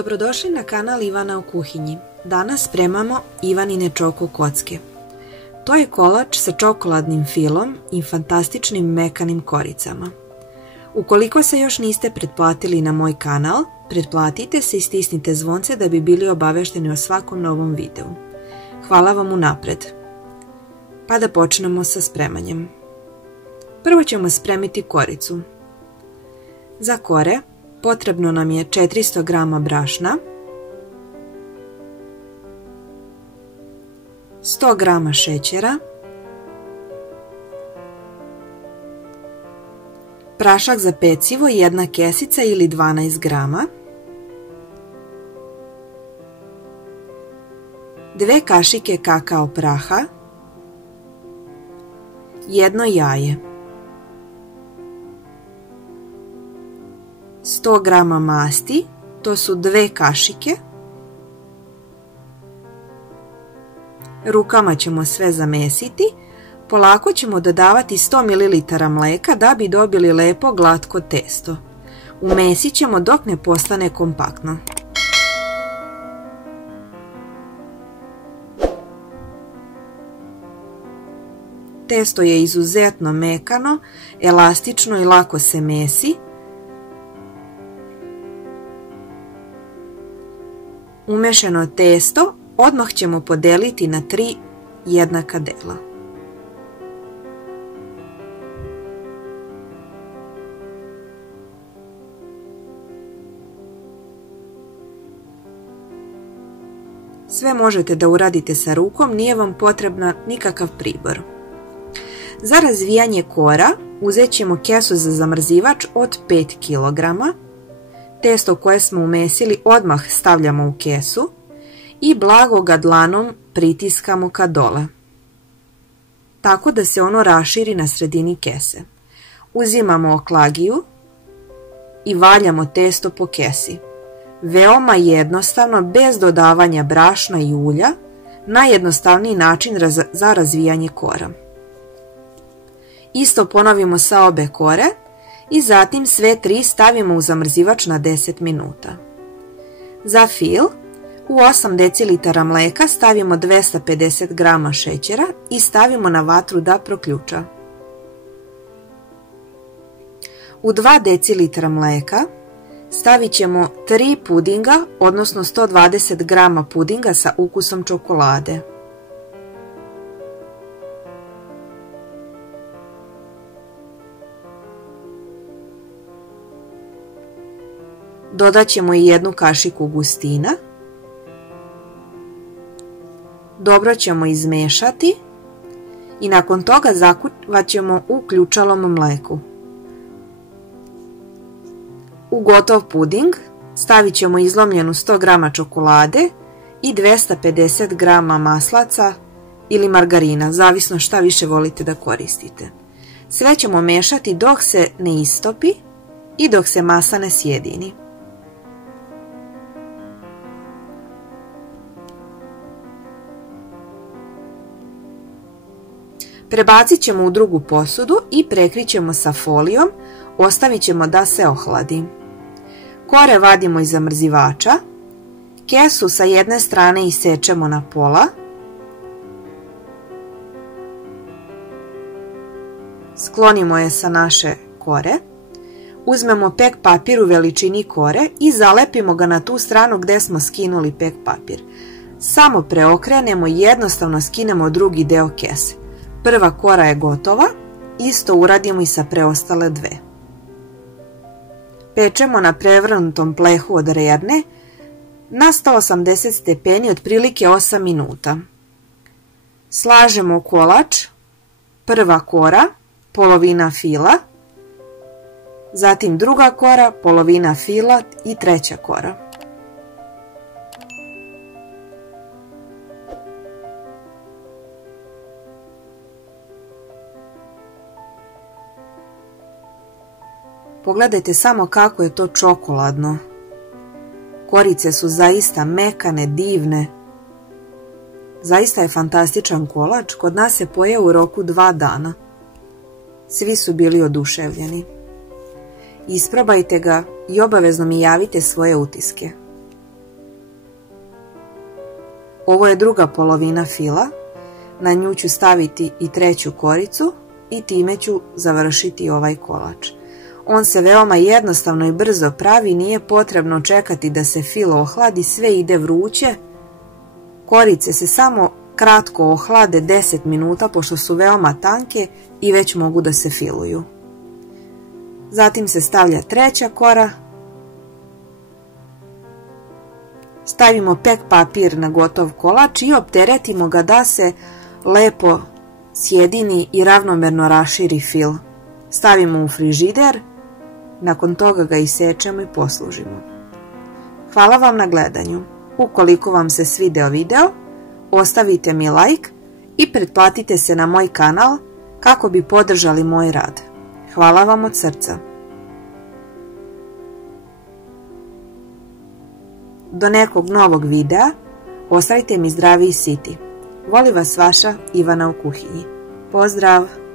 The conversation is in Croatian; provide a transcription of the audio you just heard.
Dobrodošli na kanal Ivana u kuhinji. Danas spremamo Ivanine čoko kocke. To je kolač sa čokoladnim filom i fantastičnim mekanim koricama. Ukoliko se još niste pretplatili na moj kanal, pretplatite se i stisnite zvonce da bi bili obavešteni o svakom novom videu. Hvala vam unapred. Pa da počnemo sa spremanjem. Prvo ćemo spremiti koricu. Za kore potrebno nam je 400 g brašna, 100 g šećera, prašak za pecivo 1 kesica ili 12 g, 2 kašike kakao praha, 1 jaje, 100 g masti, to su 2 kašike. Rukama ćemo sve zamesiti. Polako ćemo dodavati 100 ml mleka da bi dobili lepo glatko testo. Umesit ćemo dok ne postane kompaktno. Testo je izuzetno mekano, elastično i lako se mesi. Umešano testo odmah ćemo podeliti na 3 jednaka dela. Sve možete da uradite sa rukom, nije vam potrebna nikakav pribor. Za razvijanje kora uzet ćemo kesu za zamrzivač od 5 kg. Testo koje smo umesili odmah stavljamo u kesu i blago ga dlanom pritiskamo ka dole, tako da se ono raširi na sredini kese. Uzimamo oklagiju i valjamo testo po kesi. Veoma jednostavno, bez dodavanja brašna i ulja, najjednostavniji način za razvijanje kora. Isto ponovimo sa obe kore i zatim sve 3 stavimo u zamrzivač na 10 minuta. Za fil u 8 dl mleka stavimo 250 g šećera i stavimo na vatru da proključa. U 2 dl mleka stavit ćemo 3 pudinga, odnosno 120 g pudinga sa ukusom čokolade. Dodat ćemo i 1 kašiku gustina. Dobro ćemo izmešati i nakon toga zakuvat ćemo u ključalom mleku. U gotov puding stavit ćemo izlomljenu 100 g čokolade i 250 g maslaca ili margarina, zavisno šta više volite da koristite. Sve ćemo mešati dok se ne istopi i dok se masa ne sjedini. Prebacit ćemo u drugu posudu i prekrićemo sa folijom, ostavit ćemo da se ohladi. Kore vadimo iz zamrzivača, kesu sa jedne strane isečemo na pola, sklonimo je sa naše kore, uzmemo pek papir u veličini kore i zalepimo ga na tu stranu gde smo skinuli pek papir. Samo preokrenemo i jednostavno skinemo drugi deo kese. Prva kora je gotova, isto uradimo i sa preostale dve. Pečemo na prevrnutom plehu od rerne na 180 stepeni otprilike 8 minuta. Slažemo kolač, prva kora, polovina fila, zatim druga kora, polovina fila i treća kora. Pogledajte samo kako je to čokoladno. Korice su zaista mekane, divne. Zaista je fantastičan kolač, kod nas se pojeo u roku 2 dana. Svi su bili oduševljeni. Isprobajte ga i obavezno mi javite svoje utiske. Ovo je druga polovina fila, na nju ću staviti i treću koricu i time ću završiti ovaj kolač. On se veoma jednostavno i brzo pravi, nije potrebno čekati da se fil ohladi, sve ide vruće. Korice se samo kratko ohlade 10 minuta pošto su veoma tanke i već mogu da se filuju. Zatim se stavlja treća kora. Stavimo pek papir na gotov kolač i opteretimo ga da se lepo sjedini i ravnomerno raširi fil. Stavimo u frižider, nakon toga ga isečemo i poslužimo. Hvala vam na gledanju. Ukoliko vam se svideo video, ostavite mi like i pretplatite se na moj kanal kako bi podržali moj rad. Hvala vam od srca. Do nekog novog videa, ostajte mi zdravi i siti. Voli vas vaša Ivana u kuhinji. Pozdrav!